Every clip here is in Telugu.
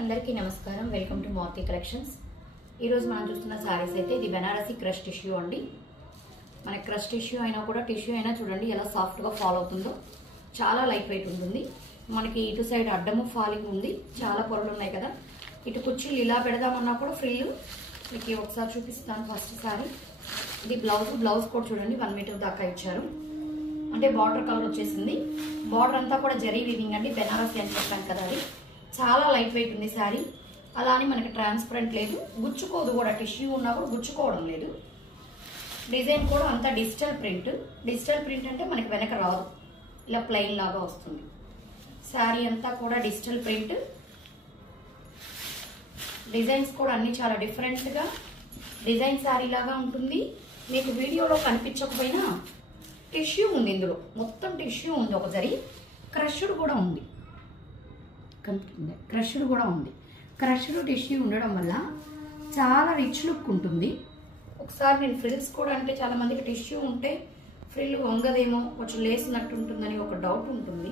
అందరికీ నమస్కారం. Welcome to Maruti collections. ఈరోజు మనం చూస్తున్న శారీస్ అయితే ఇది బెనారసీ క్రష్ టిష్యూ అండి. మన క్రష్ టిష్యూ అయినా కూడా టిష్యూ అయినా చూడండి ఎలా సాఫ్ట్గా ఫాల్ అవుతుందో. చాలా లైట్ వెయిట్ ఉంటుంది. మనకి ఇటు సైడ్ అడ్డము ఫాలింగ్ ఉంది, చాలా పొరలు ఉన్నాయి కదా. ఇటు కుర్చీలు ఇలా పెడదామన్నా కూడా ఫ్రిల్ మీకు ఒకసారి చూపిస్తాను. ఫస్ట్ సారీ ఇది బ్లౌజ్ కూడా చూడండి 1 మీటర్ దాకా ఇచ్చారు. అంటే బార్డర్ కలర్ వచ్చేసింది. బార్డర్ అంతా కూడా జరీ వీవింగ్ అండి, బెనారసీ అని చెప్పాను కదా. అది చాలా లైట్ వెయిట్ ఉంది శారీ. అలా అని మనకి ట్రాన్స్పరెంట్ లేదు, గుచ్చుకోదు కూడా. టిష్యూ ఉన్నా కూడా గుచ్చుకోవడం లేదు. డిజైన్ కూడా అంతా డిజిటల్ ప్రింట్ అంటే మనకి వెనక రాదు, ఇలా ప్లెయిన్ లాగా వస్తుంది. శారీ అంతా కూడా డిజిటల్ ప్రింట్. డిజైన్స్ కూడా అన్ని చాలా డిఫరెంట్గా డిజైన్ శారీ లాగా ఉంటుంది. మీకు వీడియోలో కనిపించకపోయినా టిష్యూ ఉంది, ఇందులో మొత్తం టిష్యూ ఉంది. ఒక జరీ క్రష్డ్ కూడా ఉంది, కనిపిస్తుంది. క్రష్డ్ కూడా ఉంది. క్రష్డ్ టిష్యూ ఉండడం వల్ల చాలా రిచ్ లుక్ ఉంటుంది. ఒకసారి నేను ఫ్రిల్స్ కూడా, అంటే చాలా మందికి టిష్యూ ఉంటే ఫ్రిల్ వంగదేమో, కొంచెం లేసినట్టు ఉంటుందని ఒక డౌట్ ఉంటుంది.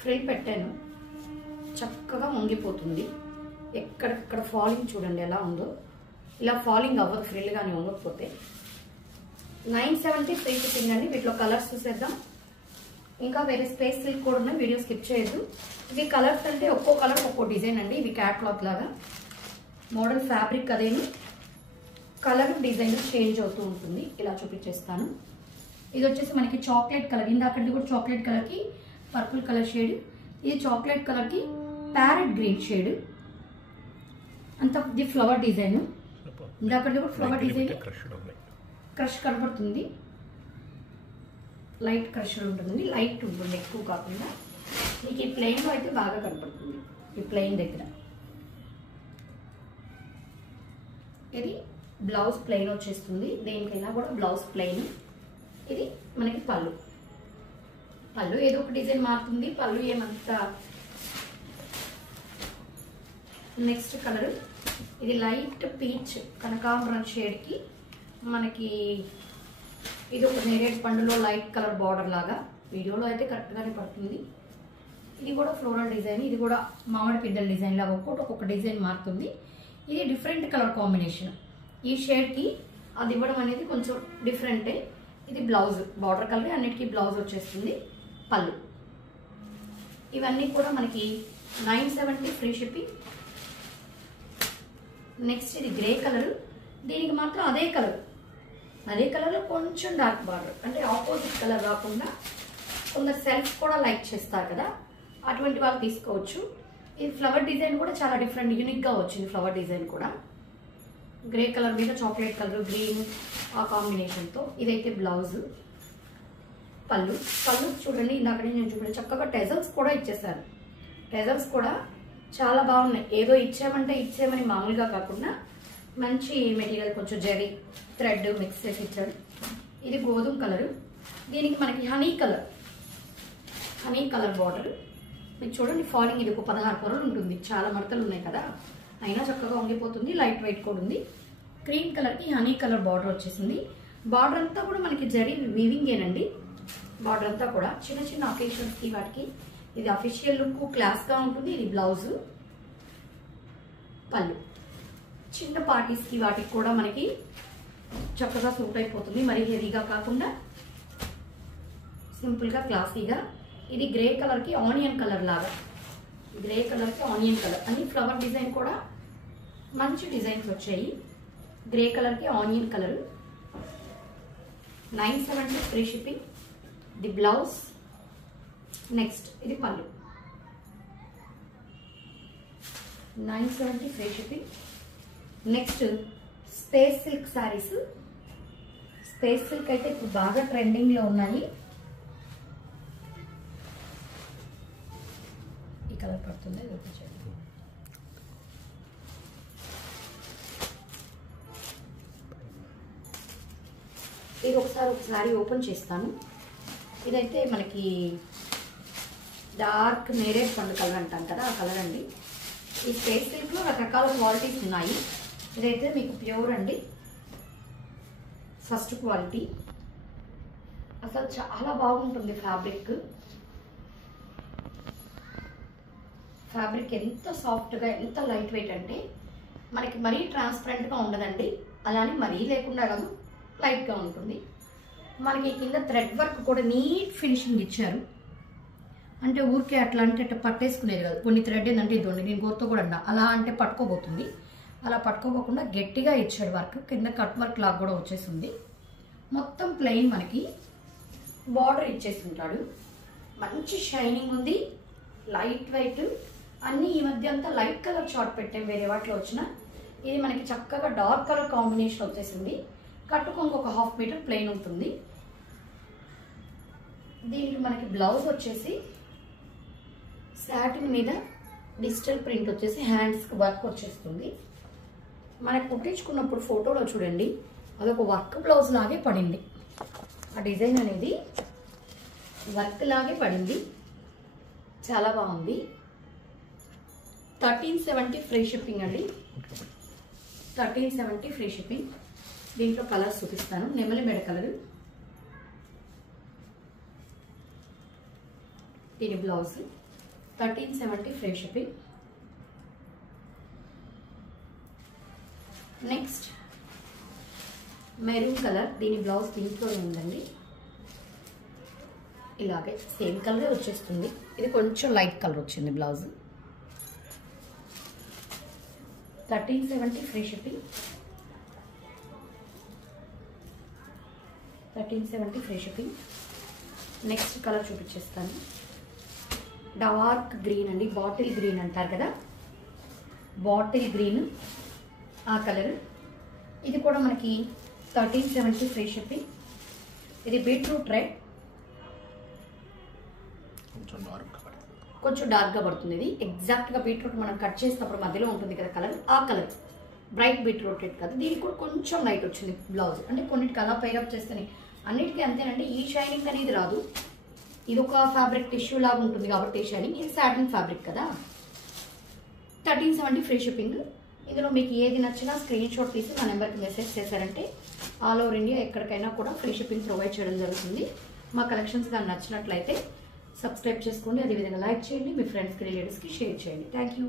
ఫ్రిల్ పెట్టాను, చక్కగా వంగిపోతుంది. ఎక్కడికక్కడ ఫాలింగ్ చూడండి ఎలా ఉందో. ఇలా ఫాలింగ్ అవ్వదు ఫ్రిల్ కానీ వంగకపోతే. 970 ఫ్రీ షిప్పింగ్ అండి. వీటిలో కలర్స్ చూసేద్దాం. ఇంకా వేరే స్పేస్ సిల్క్ కూడా ఉన్నాయి, వీడియో స్కిప్ చేయొద్దు. ఇవి కలర్స్ అంటే ఒక్కో కలర్ ఒక్కో డిజైన్ అండి. ఇవి క్యాట్ క్లాత్ లాగా మోడల్ ఫ్యాబ్రిక్ అదేను, కలర్ డిజైన్ చేంజ్ అవుతూ ఉంటుంది. ఇలా చూపించేస్తాను. ఇది వచ్చేసి మనకి చాక్లెట్ కలర్, ఇందాకది కూడా చాక్లెట్ కలర్కి పర్పుల్ కలర్ షేడ్. ఇది చాక్లెట్ కలర్కి ప్యారెట్ గ్రీన్ షేడ్. అంత ఇది ఫ్లవర్ డిజైన్. ఇందాకది కూడా ఫ్లవర్ డిజైన్ క్రష్ కనబడుతుంది. లైట్ క్రష్ ఉంటుంది, లైట్ ఉంటుంది, ఎక్కువ కాకుండా. మీకు ఈ ప్లెయిన్లో అయితే బాగా కనపడుతుంది. ఈ ప్లెయిన్ దగ్గర ఇది బ్లౌజ్ ప్లెయిన్ వచ్చేస్తుంది. దేనికైనా కూడా బ్లౌజ్ ప్లెయిన్. ఇది మనకి పళ్ళు ఏదో ఒక డిజైన్ మారుతుంది. పళ్ళు ఏమంతా. నెక్స్ట్ కలర్ ఇది లైట్ పీచ్ కనకాంబరం షేడ్కి మనకి ఇది ఒక నేరేడు పండులో లైట్ కలర్ బార్డర్ లాగా. వీడియోలో అయితే కరెక్ట్గానే పడుతుంది. ఇది కూడా ఫ్లోరల్ డిజైన్. ఇది కూడా మామిడి పిద్దల డిజైన్ లాగా ఒక్కొక్క డిజైన్ మారుతుంది. ఇది డిఫరెంట్ కలర్ కాంబినేషన్. ఈ షేడ్కి అది ఇవ్వడం అనేది కొంచెం డిఫరెంటే. ఇది బ్లౌజ్ బార్డర్ కలర్, అన్నిటికీ బ్లౌజ్ వచ్చేస్తుంది. పళ్ళు ఇవన్నీ కూడా మనకి 970 ఫ్రీ షిప్పింగ్. నెక్స్ట్ ఇది గ్రే కలర్. దీనికి మాత్రం అదే కలర్లో కొంచెం డార్క్ బార్డర్, అంటే ఆపోజిట్ కలర్ కాకుండా. కొందరు సెల్ఫ్ కూడా లైక్ చేస్తారు కదా, అటువంటి వాళ్ళు తీసుకోవచ్చు. ఇది ఫ్లవర్ డిజైన్ కూడా చాలా డిఫరెంట్, యూనిక్గా వచ్చింది. ఫ్లవర్ డిజైన్ కూడా గ్రే కలర్ మీద చాక్లెట్ కలర్, గ్రీన్ ఆ కాంబినేషన్తో. ఇదైతే బ్లౌజ్. పళ్ళు చూడండి, ఇందాక నేను చూడండి చక్కగా టెజల్స్ కూడా ఇచ్చేసారు. టెజల్స్ కూడా చాలా బాగున్నాయి. ఏదో ఇచ్చేమని మామూలుగా కాకుండా మంచి మెటీరియల్, కొంచెం జరీ థ్రెడ్ మిక్స్ చేసి ఇచ్చాడు. ఇది గోధుమ కలరు. దీనికి మనకి హనీ కలర్ బార్డర్. మీకు చూడండి ఫాలింగ్. ఇది ఒక 16 పొరలు ఉంటుంది, చాలా మడతలు ఉన్నాయి కదా, అయినా చక్కగా వంగిపోతుంది. లైట్ వెయిట్ కూడా ఉంది. క్రీమ్ కలర్కి హనీ కలర్ బార్డర్ వచ్చేసింది. బార్డర్ అంతా కూడా మనకి జరీ వీవింగేనండి. బార్డర్ అంతా కూడా చిన్న చిన్న అకేషన్స్కి వాటికి. ఇది అఫీషియల్ లుక్, క్లాస్గా ఉంటుంది. ఇది బ్లౌజ్. పళ్ళు చిన్న పార్టీస్కి వాటికి కూడా మనకి చక్కగా సూట్ అయిపోతుంది. మరి హెవీగా కాకుండా సింపుల్గా క్లాసీగా. ఇది గ్రే కలర్కి ఆనియన్ కలర్ లాగా. అన్ని ఫ్లవర్ డిజైన్ కూడా మంచి డిజైన్స్ వచ్చాయి. గ్రే కలర్కి onion colour. 970 free shipping. The blouse. Next ఇది పళ్ళు. 970 free shipping. Next space silk saris. Space silk అయితే ఇప్పుడు బాగా ట్రెండింగ్లో ఉన్నాయి. ఈ కలర్ పడుతుంది, ఇది ఒకసారి ఓపెన్ చేస్తాను. ఇదైతే మనకి డార్క్ నేరేడ్ పండు కలర్ అంటాం కదా, ఆ కలర్ అండి. ఈ స్పేస్ సిల్క్లో రకరకాల క్వాలిటీస్ ఉన్నాయి. ఇదైతే మీకు ప్యూర్ అండి, ఫస్ట్ క్వాలిటీ. అసలు చాలా బాగుంటుంది ఫ్యాబ్రిక్. ఫ్యాబ్రిక్ ఎంత సాఫ్ట్గా ఎంత లైట్ వెయిట్ అంటే మనకి మరీ ట్రాన్స్పరెంట్గా ఉండదండి, అలానే మరీ లేకుండా కాదు, లైట్గా ఉంటుంది. మనకి కింద థ్రెడ్ వర్క్ కూడా నీట్ ఫినిషింగ్ ఇచ్చారు. అంటే ఊరికే అట్లా అంటే అట్లా పట్టేసుకునేది కాదు. కొన్ని థ్రెడ్ ఏంటంటే ఇదండి, నేను గోరుతో కూడా అన్నా అలా అంటే పట్టుకోబోతుంది, అలా పట్టుకోకుండా గట్టిగా ఇచ్చాడు వర్క్. కింద కట్ వర్క్ లాగా కూడా వచ్చేసింది. మొత్తం ప్లెయిన్ మనకి బార్డర్ ఇచ్చేసి ఉంటాడు. మంచి షైనింగ్ ఉంది, లైట్ వెయిట్. అన్నీ ఈ మధ్య అంతా లైట్ కలర్ చార్ట్ పెట్టాం, వేరే వాటిలో వచ్చిన ఇది మనకి చక్కగా డార్క్ కలర్ కాంబినేషన్ వచ్చేసింది. కట్టుకోంగా ఒక 1/2 మీటర్ ప్లెయిన్ ఉంటుంది. దీనికి మనకి బ్లౌజ్ వచ్చేసి సాటిన్ మీద డిజిటల్ ప్రింట్ వచ్చేసి హ్యాండ్స్కి వర్క్ వచ్చేస్తుంది. మనకు కుట్టించుకున్నప్పుడు ఫోటోలో చూడండి అదొక వర్క్ బ్లౌజ్ లాగే పడింది. ఆ డిజైన్ అనేది వర్క్ లాగే పడింది, చాలా బాగుంది. 1370 ఫ్రీ షిప్పింగ్ అండి, 1370 ఫ్రీ షిప్పింగ్. దీంట్లో కలర్స్ చూపిస్తాను. నెమలి మెడ కలర్, దీని blouse 1370 free shipping. Next maroon colour, దీని బ్లౌజ్ దీంట్లోనే ఉందండి. ఇలాగే సేమ్ కలరే వచ్చేస్తుంది. ఇది కొంచెం లైట్ కలర్ వచ్చింది blouse. 1370 free shipping, 1370 free shipping. Next colour చూపించేస్తాను. డార్క్ గ్రీన్ అండి, బాటిల్ గ్రీన్ అంటారు కదా, బాటిల్ గ్రీన్ ఆ కలర్. ఇది కూడా మనకి 1370 ఫ్రీ షిప్పింగ్. ఇది బీట్రూట్ రెడ్, కొంచెం డార్క్గా పడుతుంది. ఇది ఎగ్జాక్ట్గా బీట్రూట్ మనం కట్ చేసినప్పుడు మధ్యలో ఉంటుంది కదా కలర్, ఆ కలర్. బ్రైట్ బీట్రూట్ రెడ్ కాదు. దీనికి కూడా కొంచెం లైట్ వచ్చింది బ్లౌజ్. అంటే కొన్నిటికి అలా పైరప్ చేస్తేనే, అన్నిటికీ అంతేనండి. ఈ షైనింగ్ అనేది రాదు, ఇది ఒక ఫ్యాబ్రిక్ టిష్యూ లాగా ఉంటుంది కాబట్టి షైనింగ్. ఇది సాటిన్ ఫ్యాబ్రిక్ కదా. 1370 ఫ్రీ షిప్పింగ్. ఇందులో మీకు ఏది నచ్చినా స్క్రీన్ షాట్ తీసి మా నెంబర్కి మెసేజ్ చేశారంటే ఆల్ ఓవర్ ఇండియా ఎక్కడికైనా కూడా ఫ్రీ షిప్పింగ్ ప్రొవైడ్ చేయడం జరుగుతుంది. మా కలెక్షన్స్ కానీ నచ్చినట్లయితే సబ్స్క్రైబ్ చేసుకోండి, అదేవిధంగా లైక్ చేయండి, మీ ఫ్రెండ్స్కి రిలేటివ్స్కి షేర్ చేయండి. Thank you.